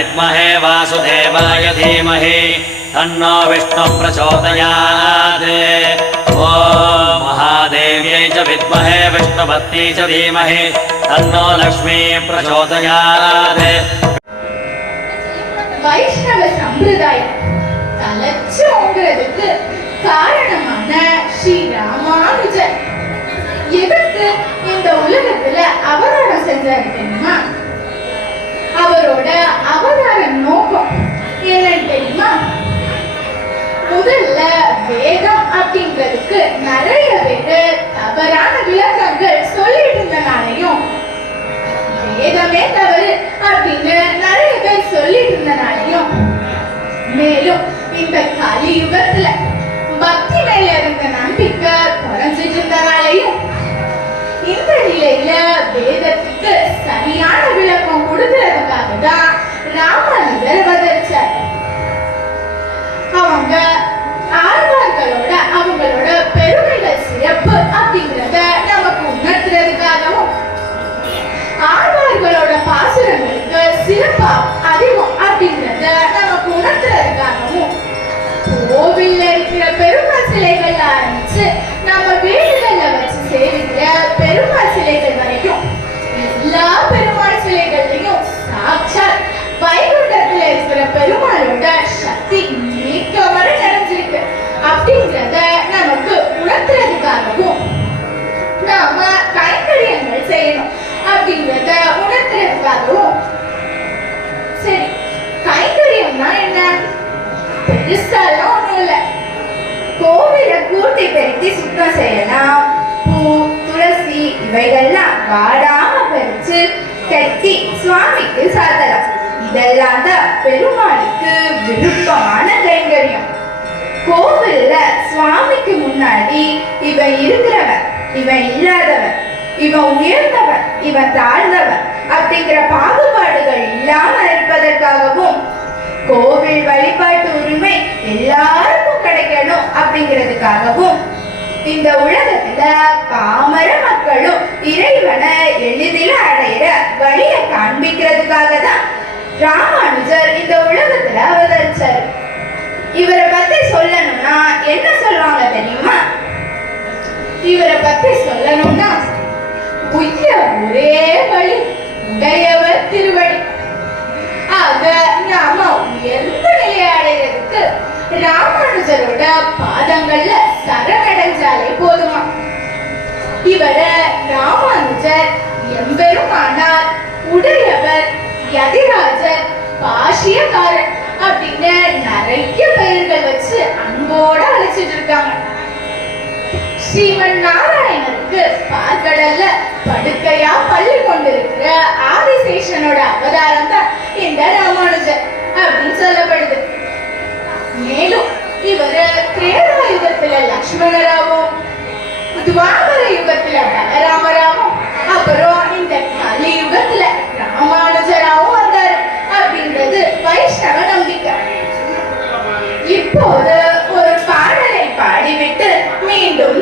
विद्महे वासुदेवाय धीमहि तन्नो विष्णुः प्रचोदयात् ॐ महादेव्यै च विद्महे विष्णुपत्नी च धीमहि तन्नो लक्ष्मी प्रचोदयात् வைஷ்ணவ சம்பிரதாயம் தலைச்சோங்கிறதுக்கு காரணமான ஸ்ரீ ராமானுஜர் எதுக்கு இந்த உலகத்துல அவதாரம் செஞ்சாரு தெரியுமா அவரோட அவதார நோக்கம் என்னன்னு தெரியுமா? முதல்ல வேதம் அப்படிங்கிறதுக்கு நிறைய பேரு தவறான விளக்கங்கள் சொல்லிட்டு இருந்தனாலையும் வேதமே தவறு அப்படின்னு நிறைய பேர் சொல்லிட்டு இருந்தனாலையும் மேலும் இந்த கலியுகத்துல பக்தி மேல இருந்த நம்பிக்கை குறைஞ்சிட்டு இருந்தனாலையும் இந்த நிலையில வேதத்துக்கு சரியான விளக்கம் கொடுக்கறதுக்காக தான் ராமானுஜர் அவதரிச்சார் அவங்க ஆழ்வார்களோட அவங்களோட பெருமைகள் சிறப்பு அப்படிங்கிறத நமக்கு உணர்த்துறதுக்காகவும் ஆழ்வார்களோட பாசுரங்களுக்கு சிறப்பா அதிகம் அப்படிங்கிறத நமக்கு உணர்த்துறதுக்காகவும் கோவில்ல இருக்கிற பெருமாள் சிலைகள் ஆரம்பிச்சு நம்ம வீடுகள்ல வச்சு சேவிக்கிற பெருமாள் சிலைகள் வரைக்கும் எல்லா பெரும் பெருமாளோட சக்தி மிக்க வரை நிறைஞ்சிருக்கு அப்படிங்கிறத நமக்கு உணர்த்துறதுக்காகவும் நாம கைங்கரியங்கள் செய்யணும். அப்படிங்கிறத உணர்த்துறதுக்காகவும் சரி கைங்கரியம்னா என்ன? பெருசாலாம் ஒண்ணும் இல்ல. கோவில கூட்டி பெருக்கி சுத்தம் செய்யலாம். பூ துளசி இவைகள்லாம் வாடாம பறிச்சு கட்டி சுவாமிக்கு சாத்தலாம். இதெல்லாம் தான் பெருமாளுக்கு விருப்பமான கைங்கரியம். கோவில்ல சுவாமிக்கு முன்னாடி இவன் இருக்கிறவன் இவன் இல்லாதவன் இவன் உயர்ந்தவன் இவன் தாழ்ந்தவன் அப்படிங்கிற பாகுபாடுகள் இல்லாம இருப்பதற்காகவும் கோவில் வழிபாட்டு உரிமை எல்லாருக்கும் கிடைக்கணும் அப்படிங்கிறதுக்காகவும் இந்த உலகத்துல பாமர மக்களும் இறைவனை எளிதில அடையிற வழியை காண்பிக்கிறதுக்காக தான் ராமானுஜர் இந்த உலகத்துல அவதரிச்சார். இவரை பத்தி சொல்லணும்னா என்ன சொல்லுவாங்க தெரியுமா? இவரை பத்தி சொல்லணும்னா உய்ய ஒரே வழி உடையவர் திருவடி. ஆக நாம உயர்ந்த நிலையை அடைகிறதுக்கு ராமானுஜரோட பாதங்கள்ல சரணடைஞ்சாலே போதுமா? இவரை ராமானுஜர் எம்பெருமானார் உடையவர் கதிராஜர் பாஷியக்காரர் அப்படின்னு நிறைய பெயர்கள் வச்சு அன்போட அழைச்சிட்டு இருக்காங்க. ஸ்ரீமன் நாராயணனுக்கு பார்க்கடல்ல படுக்கையா பள்ளி கொண்டிருக்கிற ஆதிசேஷனோட அவதாரம் தான் இந்த ராமானுஜர் அப்படின்னு சொல்லப்படுது. மேலும் இவரு திரேதா யுகத்துல லக்ஷ்மணராகவும் துவாபர ஒரு பாடலை பாடிவிட்டு மீண்டும்